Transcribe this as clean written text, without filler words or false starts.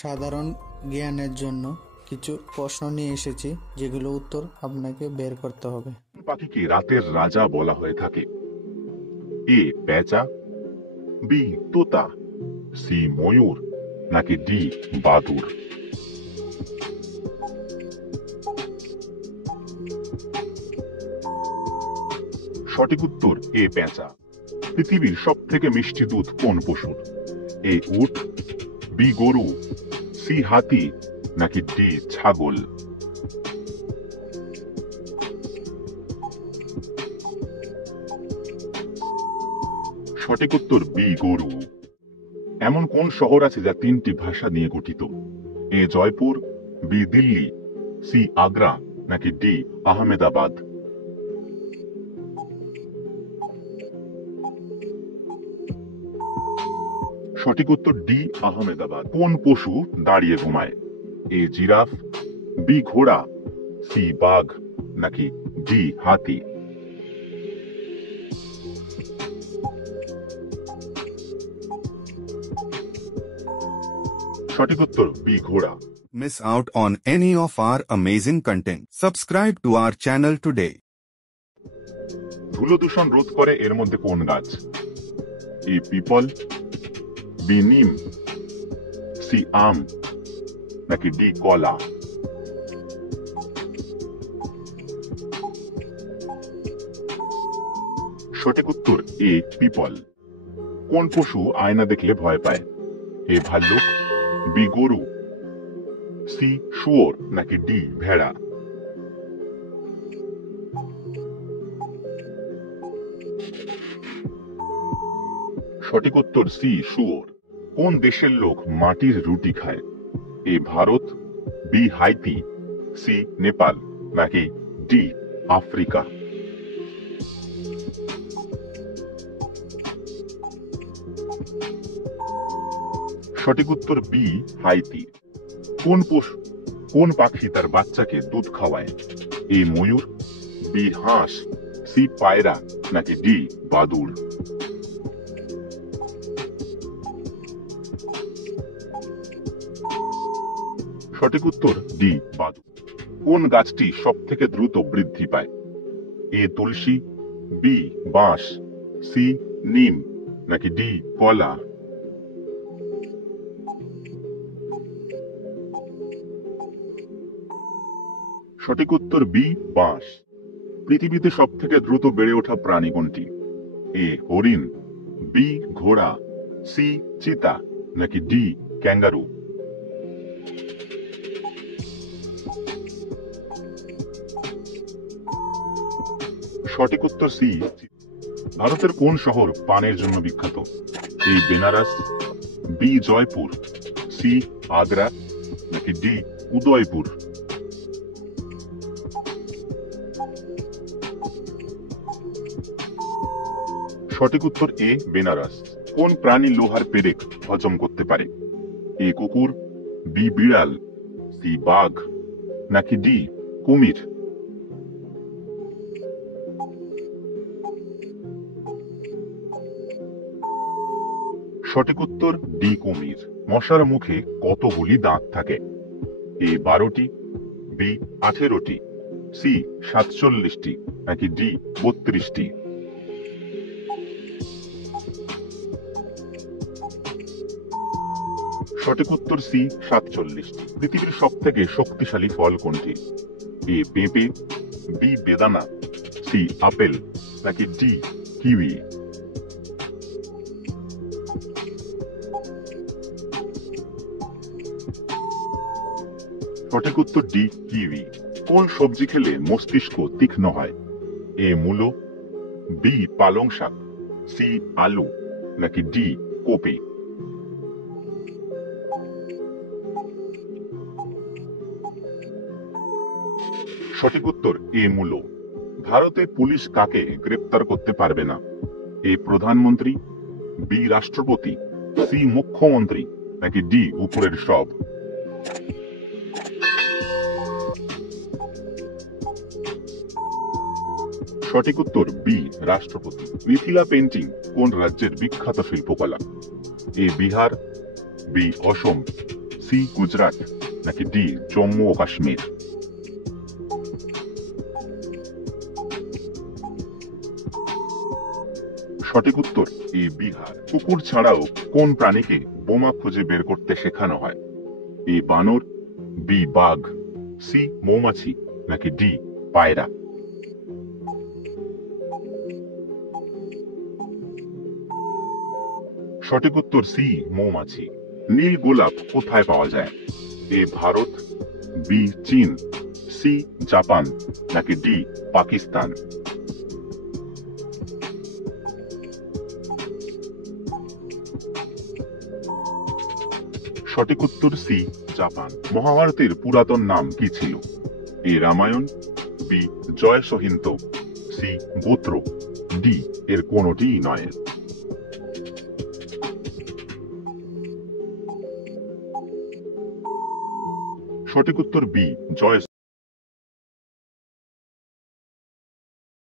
সাধারণ জ্ঞানের জন্য কিছু প্রশ্ন নিয়ে এসেছি, যেগুলো উত্তর আপনাকে বের করতে হবে। পাখিকে রাতের রাজা বলা হয়ে থাকে? এ পেঁচা, বি তোতা, সি ময়ূর, নাকি ডি বাদুড়? সঠিক উত্তর এ পেঁচা। পৃথিবীর সব থেকে মিষ্টি দুধ কোন পশুর? এ উট, বি গরু, সি হাতি, নাকি ডি ছাগল? সঠিক উত্তর বি গরু। এমন কোন শহর আছে যা 3টি ভাষা নিয়ে গঠিত? এ জয়পুর, বি দিল্লি, সি আগ্রা, নাকি ডি আহমেদাবাদ? সঠিক উত্তর ডি আহমেদাবাদ। কোন পশু দাঁড়িয়ে ঘুমায়? এ জিরাফ, বি ঘোড়া, সি বাঘ, নাকি ডি হাতি? সঠিক উত্তর বি ঘোড়া। Miss out on any of our amazing content. Subscribe to our channel today. ধুলো দূষণ রোধ করে এর মধ্যে কোন গাছ? এ পিপল, বি নিম, সি আম, নাকি ডি কলা? সঠিক উত্তর এ পিপল। কোন পশু আয়না দেখলে ভয় পায়? এ ভাল্লুক, বি গরু, সি শুয়োর, নাকি ডি ভেড়া? সঠিক উত্তর সি শুয়োর। কোন দেশের লোক মাটির রুটি খায়? A Bharat, B Haiti, C Nepal, নাকি ডি আফ্রিকা? সঠিক উত্তর বি হাইতি। কোন পাখি তার বাচ্চাকে দুধ খাওয়ায়? এ ময়ূর, বি হাঁস, সি পায়রা, নাকি ডি বাদুড়? সঠিক উত্তর ডি বাদুড়। কোন গাছটি সব থেকে দ্রুত বৃদ্ধি পায়? এ তুলসী, বি বাঁশ, সি নিম, নাকি ডি কলা? সঠিক উত্তর বি বাঁশ। পৃথিবীতে সব থেকে দ্রুত বেড়ে ওঠা প্রাণী কোনটি? এ হরিণ, বি ঘোড়া, সি চিতা, নাকি ডি ক্যাঙ্গারু? সঠিক উত্তর সি। ভারতের কোন শহর পানের জন্য বিখ্যাত? এ বেনারস, বি জয়পুর, সি আগ্রা, নাকি ডি উদয়পুর? সঠিক উত্তর এ বেনারস। কোন প্রাণী লোহার পেরেক হজম করতে পারে? এ কুকুর, বি বিড়াল, সি বাঘ, নাকি ডি কুমির? সঠিক উত্তর ডি কুমির। মশার মুখে কতগুলি দাঁত থাকে? এ 12টি, বি 18টি, সি 47টি, নাকি ডি 32টি? সঠিক উত্তর সি 47টি। পৃথিবীর সব থেকে শক্তিশালী ফল কোনটি? এ পেঁপে, বি বেদানা, সি আপেল, নাকি ডি কিউই? সঠিক উত্তর ডি কিউই। কোন সবজি খেলে মস্তিষ্ক তীক্ষ্ণ হয়? এ মূলো, বি পালং শাক, সি আলু, নাকি ডি কপি? সঠিক উত্তর এ মূলো। ভারতে পুলিশ কাকে গ্রেপ্তার করতে পারবে না? এ প্রধানমন্ত্রী, বি রাষ্ট্রপতি, সি মুখ্যমন্ত্রী, নাকি ডি উপরের সব? সঠিক উত্তর বি রাষ্ট্রপতি। মিথিলা পেন্টিং কোন রাজ্যের বিখ্যাত শিল্পকলা? এ বিহার, বি অসম, সি গুজরাট নাকি ডি জম্মু ও কাশ্মীর? সঠিক উত্তর এ বিহার। কুকুর ছাড়াও কোন প্রাণীকে বোমা খুঁজে বের করতে শেখানো হয়? এ বানর, বি বাঘ, সি মৌমাছি নাকি ডি পায়রা? সঠিক উত্তর সি মৌমাছি। নীল গোলাপ কোথায় পাওয়া যায়? এ ভারত, বি চীন, সি জাপান নাকি ডি পাকিস্তান? সঠিক উত্তর সি জাপান। মহাভারতের পুরাতন নাম কি ছিল? এ রামায়ণ, বি জয় সহিন্ত, সি গোত্র, ডি এর কোনটিই নয়। সঠিক উত্তর বি জয়